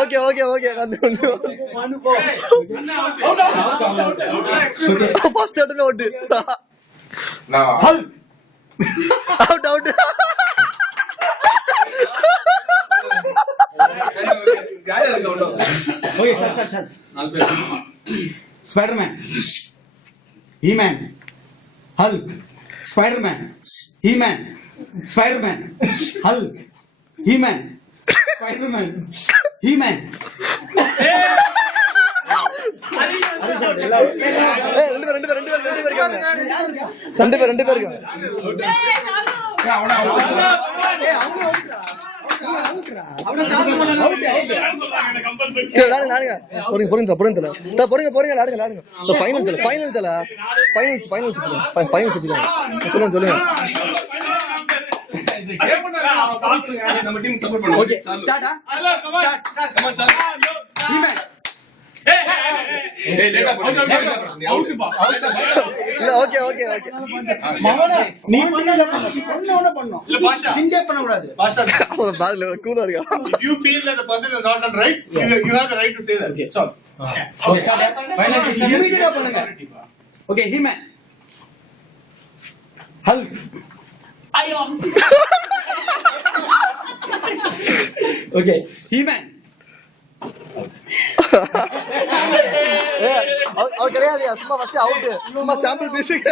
Okay okay okay first out out out okay sir Spiderman, He-Man, Hulk, Spiderman, He-Man, Spiderman, Hulk, He-Man, Spiderman, He-Man. ரெண்டு பேர் இருக்காங்க. அவர் கிடையாது, சும்மா first out, சும்மா sample பேசுங்க.